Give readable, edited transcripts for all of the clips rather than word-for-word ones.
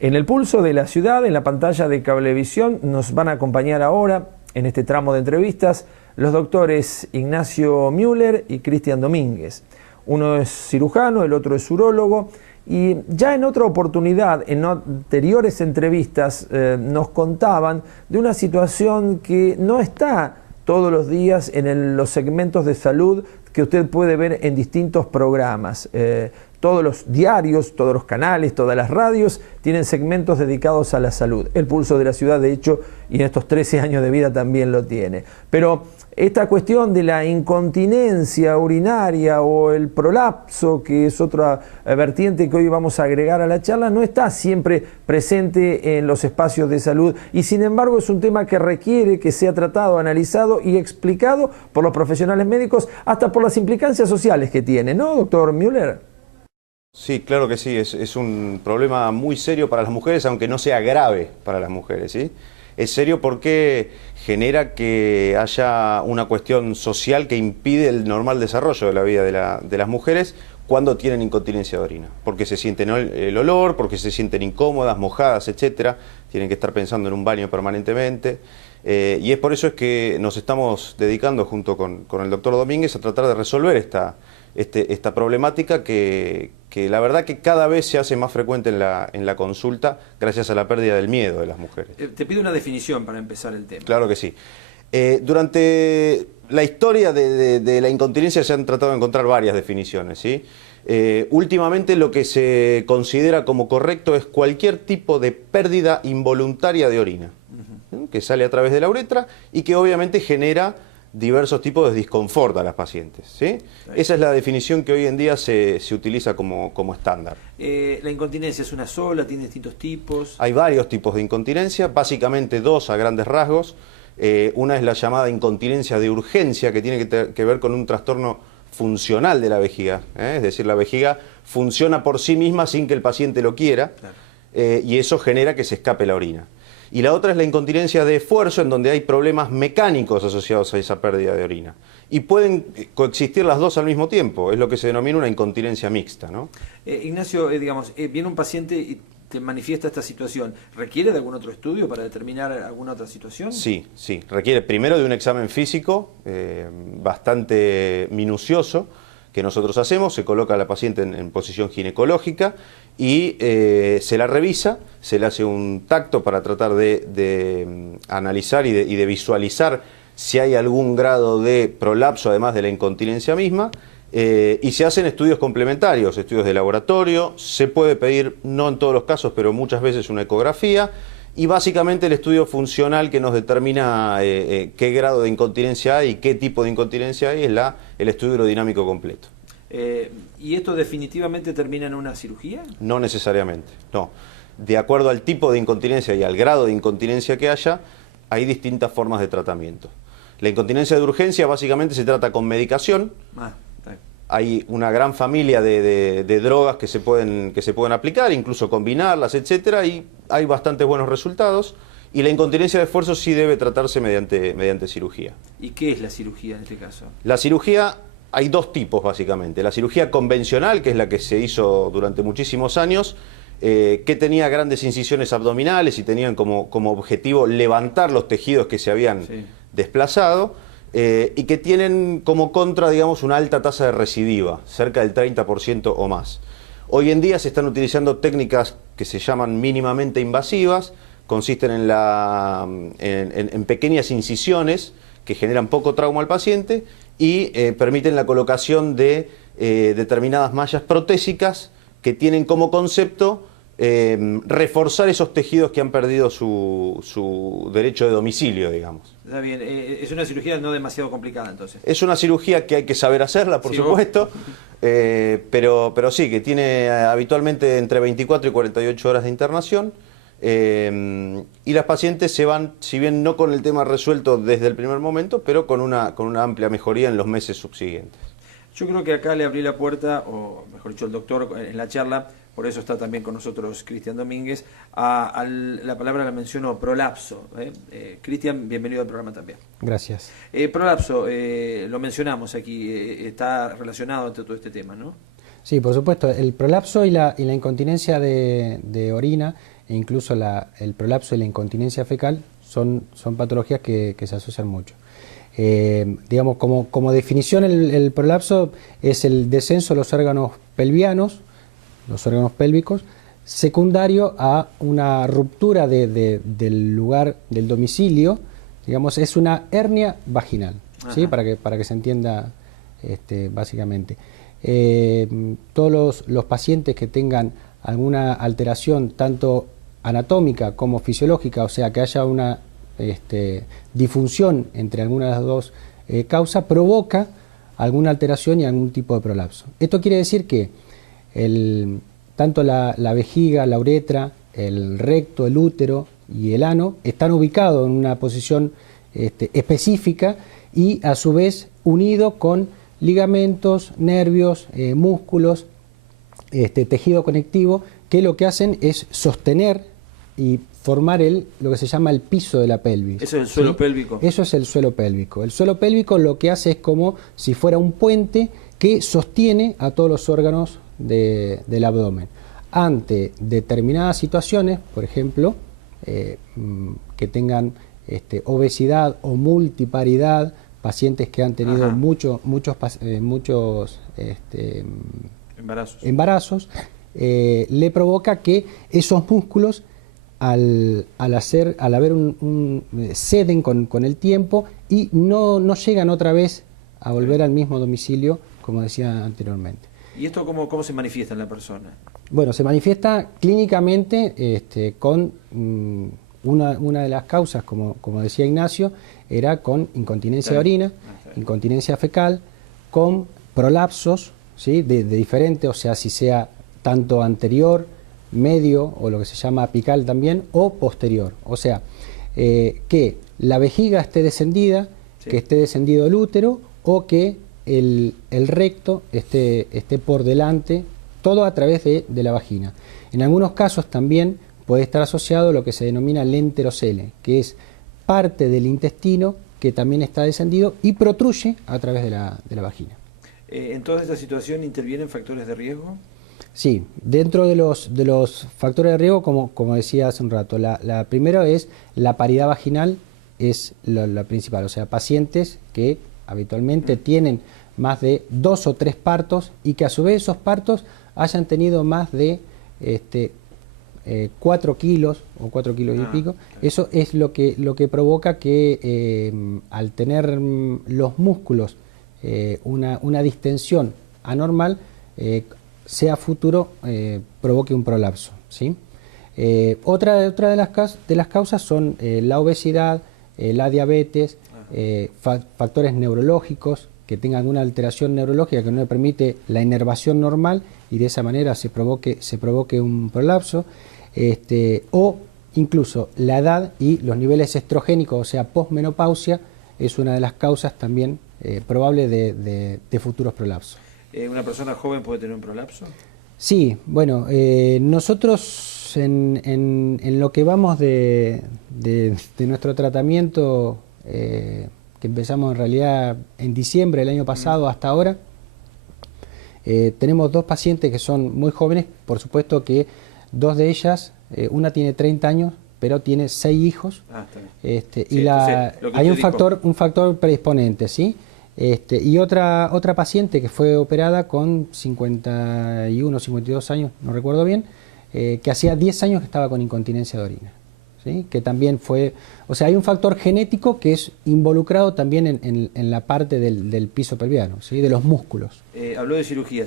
En el pulso de la ciudad, en la pantalla de Cablevisión, nos van a acompañar ahora, en este tramo de entrevistas, los doctores Ignacio Müller y Cristian Domínguez. Uno es cirujano, el otro es urólogo, y ya en otra oportunidad, en anteriores entrevistas, nos contaban de una situación que no está todos los días en los segmentos de salud que usted puede ver en distintos programas. Todos los diarios, todos los canales, todas las radios tienen segmentos dedicados a la salud. El pulso de la ciudad, de hecho, y en estos 13 años de vida también lo tiene. Pero esta cuestión de la incontinencia urinaria o el prolapso, que es otra vertiente que hoy vamos a agregar a la charla, no está siempre presente en los espacios de salud y sin embargo es un tema que requiere que sea tratado, analizado y explicado por los profesionales médicos, hasta por las implicancias sociales que tiene, ¿no, doctor Müller? Sí, claro que sí, es un problema muy serio para las mujeres, aunque no sea grave para las mujeres, ¿sí? Es serio porque genera que haya una cuestión social que impide el normal desarrollo de la vida de las mujeres cuando tienen incontinencia de orina, porque se sienten el olor, porque se sienten incómodas, mojadas, etcétera, tienen que estar pensando en un baño permanentemente, y es por eso es que nos estamos dedicando junto con el doctor Domínguez a tratar de resolver esta problemática que la verdad que cada vez se hace más frecuente en la consulta gracias a la pérdida del miedo de las mujeres. Te pido una definición para empezar el tema. Claro que sí. Durante la historia de la incontinencia se han tratado de encontrar varias definiciones, ¿sí? Últimamente lo que se considera como correcto es cualquier tipo de pérdida involuntaria de orina, que sale a través de la uretra y que obviamente genera diversos tipos de disconfort a las pacientes, ¿sí? Esa es la definición que hoy en día se utiliza como estándar. ¿La incontinencia es una sola? ¿Tiene distintos tipos? Hay varios tipos de incontinencia, básicamente dos a grandes rasgos. Una es la llamada incontinencia de urgencia, que tiene que ver con un trastorno funcional de la vejiga, es decir, la vejiga funciona por sí misma sin que el paciente lo quiera, claro. Y eso genera que se escape la orina. Y la otra es la incontinencia de esfuerzo, en donde hay problemas mecánicos asociados a esa pérdida de orina. Y pueden coexistir las dos al mismo tiempo, es lo que se denomina una incontinencia mixta, ¿no? Ignacio, digamos, viene un paciente y te manifiesta esta situación, ¿requiere de algún otro estudio para determinar alguna otra situación? Sí, sí, requiere primero de un examen físico bastante minucioso que nosotros hacemos, se coloca a la paciente en posición ginecológica y se la revisa, se le hace un tacto para tratar de analizar y de visualizar si hay algún grado de prolapso además de la incontinencia misma. Y se hacen estudios complementarios, estudios de laboratorio, se puede pedir, no en todos los casos, pero muchas veces una ecografía, y básicamente el estudio funcional que nos determina qué grado de incontinencia hay y qué tipo de incontinencia hay es el estudio hidrodinámico completo. ¿Y esto definitivamente termina en una cirugía? No necesariamente, no. De acuerdo al tipo de incontinencia y al grado de incontinencia que haya, hay distintas formas de tratamiento. La incontinencia de urgencia básicamente se trata con medicación. Hay una gran familia de drogas que se pueden aplicar, incluso combinarlas, etcétera, y hay bastantes buenos resultados. Y la incontinencia de esfuerzo sí debe tratarse mediante cirugía. ¿Y qué es la cirugía en este caso? La cirugía, hay dos tipos básicamente. La cirugía convencional, que es la que se hizo durante muchísimos años, que tenía grandes incisiones abdominales y tenían como objetivo levantar los tejidos que se habían desplazado. Y que tienen como contra, digamos, una alta tasa de recidiva, cerca del 30% o más. Hoy en día se están utilizando técnicas que se llaman mínimamente invasivas, consisten en pequeñas incisiones que generan poco trauma al paciente y permiten la colocación de determinadas mallas protésicas que tienen como concepto reforzar esos tejidos que han perdido su derecho de domicilio, digamos. Está bien, es una cirugía no demasiado complicada entonces. Es una cirugía que hay que saber hacerla, por supuesto, pero sí, que tiene habitualmente entre 24 y 48 horas de internación, y las pacientes se van, si bien no con el tema resuelto desde el primer momento, pero con una amplia mejoría en los meses subsiguientes. Yo creo que acá le abrí la puerta, o mejor dicho el doctor en la charla, por eso está también con nosotros Cristian Domínguez, la palabra la mencionó, prolapso. Cristian, bienvenido al programa también. Gracias. Prolapso, lo mencionamos aquí, está relacionado a todo este tema, ¿no? Sí, por supuesto. El prolapso y la incontinencia de orina e incluso el prolapso y la incontinencia fecal son patologías que se asocian mucho. Digamos, como definición, el prolapso es el descenso de los órganos pelvianos, los órganos pélvicos, secundario a una ruptura del lugar del domicilio. Digamos, es una hernia vaginal, ¿sí? Para que se entienda básicamente. Todos los pacientes que tengan alguna alteración tanto anatómica como fisiológica, o sea, que haya una disfunción entre alguna de las dos causas, provoca alguna alteración y algún tipo de prolapso. Esto quiere decir que tanto la vejiga, la uretra, el recto, el útero y el ano están ubicados en una posición específica y a su vez unidos con ligamentos, nervios, músculos, tejido conectivo, que lo que hacen es sostener y formar lo que se llama el piso de la pelvis. ¿Eso es el suelo pélvico? Eso es el suelo pélvico. El suelo pélvico lo que hace es como si fuera un puente que sostiene a todos los órganos del abdomen. Ante determinadas situaciones, por ejemplo, que tengan obesidad o multiparidad, pacientes que han tenido muchos embarazos, le provoca que esos músculos al haber ceden con el tiempo y no llegan otra vez a volver al mismo domicilio, como decía anteriormente. ¿Y esto cómo se manifiesta en la persona? Bueno, se manifiesta clínicamente con una de las causas, como decía Ignacio, era con incontinencia de orina, incontinencia fecal, con prolapsos, ¿sí? de diferentes, o sea, si sea tanto anterior, medio, o lo que se llama apical también, o posterior. O sea, que la vejiga esté descendida, sí, que esté descendido el útero, o que el recto esté por delante, todo a través de la vagina. En algunos casos también puede estar asociado a lo que se denomina el enterocele, que es parte del intestino que también está descendido y protruye a través de la vagina. ¿En toda esta situación intervienen factores de riesgo? Sí, dentro de los factores de riesgo, como decía hace un rato, la primera es la paridad vaginal, es la principal, o sea, pacientes que habitualmente tienen más de 2 o 3 partos y que a su vez esos partos hayan tenido más de 4 kilos o 4 kilos y pico. Eso es lo que provoca que al tener los músculos una distensión anormal, sea futuro provoque un prolapso, ¿sí? Otra de las causas son la obesidad, la diabetes, factores neurológicos, que tengan alguna alteración neurológica que no le permite la inervación normal y de esa manera se provoque un prolapso, o incluso la edad y los niveles estrogénicos, o sea, posmenopausia, es una de las causas también probables de futuros prolapsos. ¿Una persona joven puede tener un prolapso? Sí, bueno, nosotros en lo que vamos de nuestro tratamiento, que empezamos en realidad en diciembre del año pasado hasta ahora, tenemos 2 pacientes que son muy jóvenes, por supuesto que 2 de ellas, una tiene 30 años, pero tiene 6 hijos, y hay un factor predisponente, ¿sí? Y otra paciente que fue operada con 51, 52 años, no recuerdo bien, que hacía 10 años que estaba con incontinencia de orina, ¿sí? Que también fue, o sea, hay un factor genético que es involucrado también en la parte del piso pelviano, ¿sí? De los músculos. Habló de cirugía,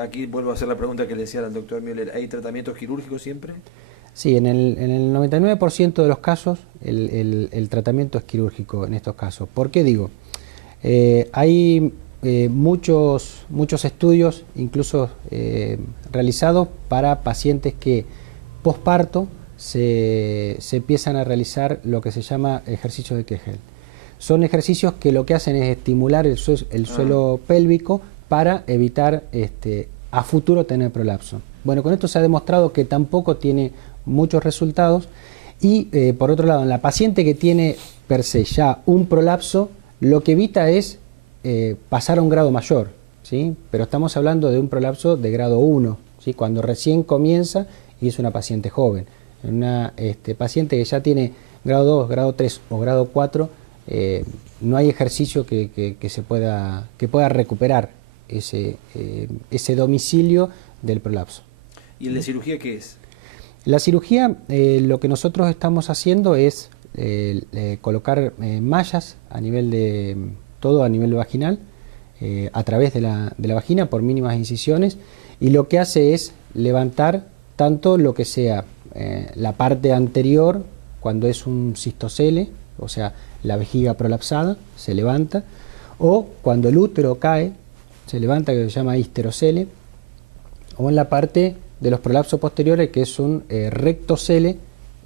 aquí vuelvo a hacer la pregunta que le decía al doctor Müller, ¿hay tratamientos quirúrgicos siempre? Sí, en el 99% de los casos el tratamiento es quirúrgico en estos casos. ¿Por qué digo? Hay muchos estudios, incluso realizados para pacientes que posparto se empiezan a realizar lo que se llama ejercicios de Kegel. Son ejercicios que lo que hacen es estimular el suelo pélvico para evitar a futuro tener prolapso. Bueno, con esto se ha demostrado que tampoco tiene muchos resultados y por otro lado, en la paciente que tiene per se ya un prolapso, lo que evita es pasar a un grado mayor, ¿sí? Pero estamos hablando de un prolapso de grado 1, ¿sí? Cuando recién comienza y es una paciente joven. En una paciente que ya tiene grado 2, grado 3 o grado 4, no hay ejercicio que pueda recuperar ese domicilio del prolapso. ¿Y el de cirugía qué es? La cirugía, lo que nosotros estamos haciendo es colocar mallas a nivel de todo a nivel vaginal, a través de la vagina por mínimas incisiones, y lo que hace es levantar tanto lo que sea la parte anterior, cuando es un cistocele, o sea, la vejiga prolapsada, se levanta, o cuando el útero cae, se levanta, que se llama histerocele, o en la parte de los prolapsos posteriores, que es un rectocele.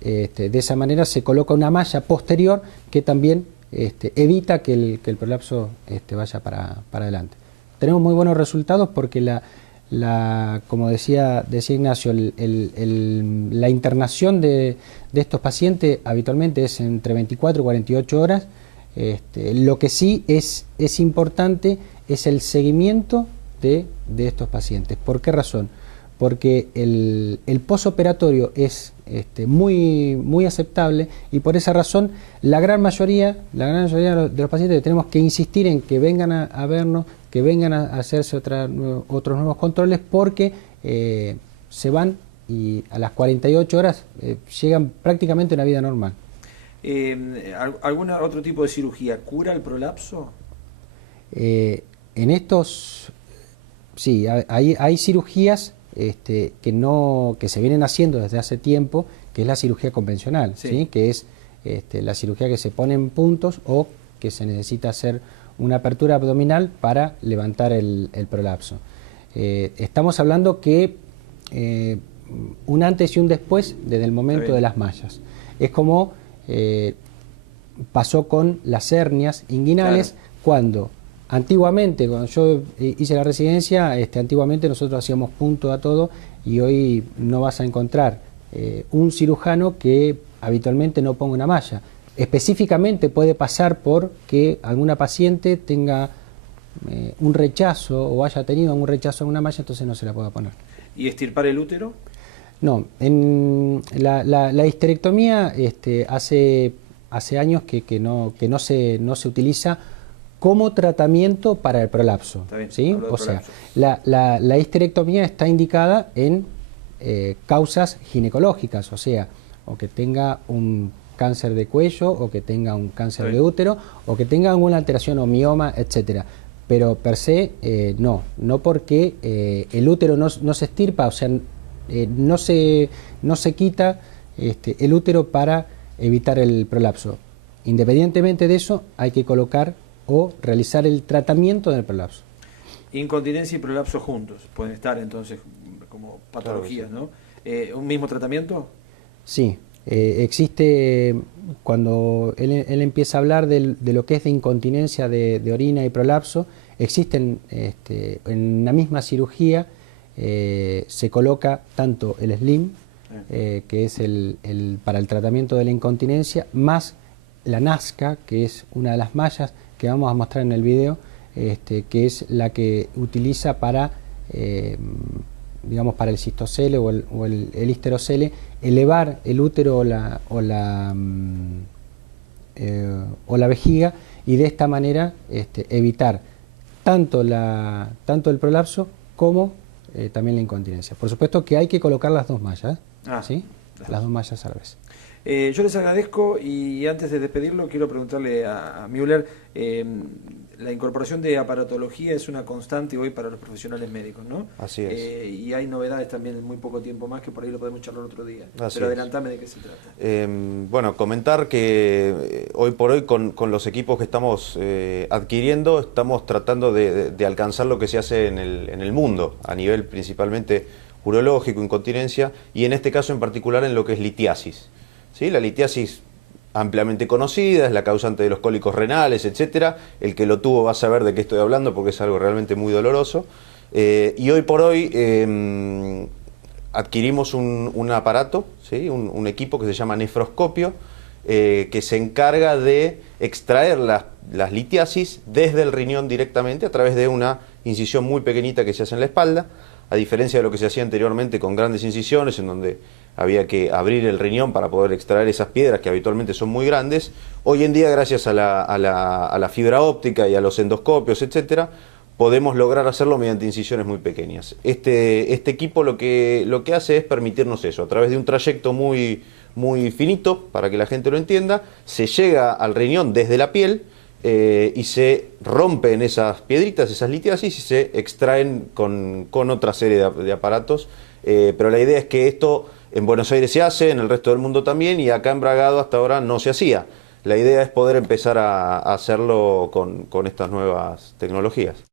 De esa manera se coloca una malla posterior que también evita que el prolapso vaya para adelante. Tenemos muy buenos resultados porque como decía Ignacio, la internación de estos pacientes habitualmente es entre 24 y 48 horas. Lo que sí es importante es el seguimiento de estos pacientes. ¿Por qué razón? Porque el posoperatorio es muy aceptable, y por esa razón la gran mayoría de los pacientes tenemos que insistir en que vengan a vernos, que vengan a hacerse otros nuevos controles, porque se van y a las 48 horas llegan prácticamente a una vida normal. ¿Algún otro tipo de cirugía cura el prolapso? En estos, sí, hay cirugías que se vienen haciendo desde hace tiempo, que es la cirugía convencional, ¿sí? Que es la cirugía que se pone en puntos o que se necesita hacer una apertura abdominal para levantar el prolapso. Estamos hablando que un antes y un después desde el momento de las mallas. Es como pasó con las hernias inguinales, claro. Cuando yo hice la residencia, antiguamente nosotros hacíamos punto a todo, y hoy no vas a encontrar un cirujano que habitualmente no ponga una malla. Específicamente puede pasar por que alguna paciente tenga un rechazo o haya tenido un rechazo en una malla, entonces no se la pueda poner. ¿Y extirpar el útero? No, en la histerectomía hace años que no se utiliza como tratamiento para el prolapso. Está bien, ¿sí? O sea, la histerectomía está indicada en causas ginecológicas, o sea, o que tenga un cáncer de cuello, o que tenga un cáncer de útero, o que tenga alguna alteración o mioma, etcétera. Pero per se no porque el útero no se extirpa, o sea, no se quita el útero para evitar el prolapso. Independientemente de eso, hay que colocar o realizar el tratamiento del prolapso. Incontinencia y prolapso juntos pueden estar entonces como patologías, claro, ¿no? ¿Un mismo tratamiento? Sí, existe, cuando él empieza a hablar de lo que es de incontinencia de orina y prolapso, existen en la misma cirugía, se coloca tanto el SLIM, que es para el tratamiento de la incontinencia, más la Nazca, que es una de las mallas que vamos a mostrar en el video, que es la que utiliza para, digamos, para el cistocele o el histerocele, elevar el útero o la vejiga, y de esta manera evitar tanto el prolapso como también la incontinencia. Por supuesto que hay que colocar las dos mallas, ¿sí? Las dos mallas a la vez. Yo les agradezco, y antes de despedirlo quiero preguntarle a Müller, la incorporación de aparatología es una constante hoy para los profesionales médicos, ¿no? Así es. Y hay novedades también en muy poco tiempo más, que por ahí lo podemos charlar otro día. Así Pero es. adelantame de qué se trata. Bueno, comentar que hoy por hoy con los equipos que estamos adquiriendo, estamos tratando de alcanzar lo que se hace en el mundo, a nivel principalmente urológico, incontinencia, y en este caso en particular en lo que es litiasis. ¿Sí? La litiasis ampliamente conocida, es la causante de los cólicos renales, etcétera. El que lo tuvo va a saber de qué estoy hablando, porque es algo realmente muy doloroso. Y hoy por hoy adquirimos un aparato, ¿sí? un equipo que se llama nefroscopio, que se encarga de extraer las litiasis desde el riñón directamente a través de una incisión muy pequeñita que se hace en la espalda, a diferencia de lo que se hacía anteriormente con grandes incisiones, en donde había que abrir el riñón para poder extraer esas piedras que habitualmente son muy grandes. Hoy en día, gracias a la fibra óptica y a los endoscopios, etcétera, podemos lograr hacerlo mediante incisiones muy pequeñas. Este equipo lo que hace es permitirnos eso, a través de un trayecto muy finito, para que la gente lo entienda, se llega al riñón desde la piel y se rompen esas piedritas, esas litiasis, y se extraen con otra serie de aparatos. Pero la idea es que esto en Buenos Aires se hace, en el resto del mundo también, y acá en Bragado hasta ahora no se hacía. La idea es poder empezar a hacerlo con estas nuevas tecnologías.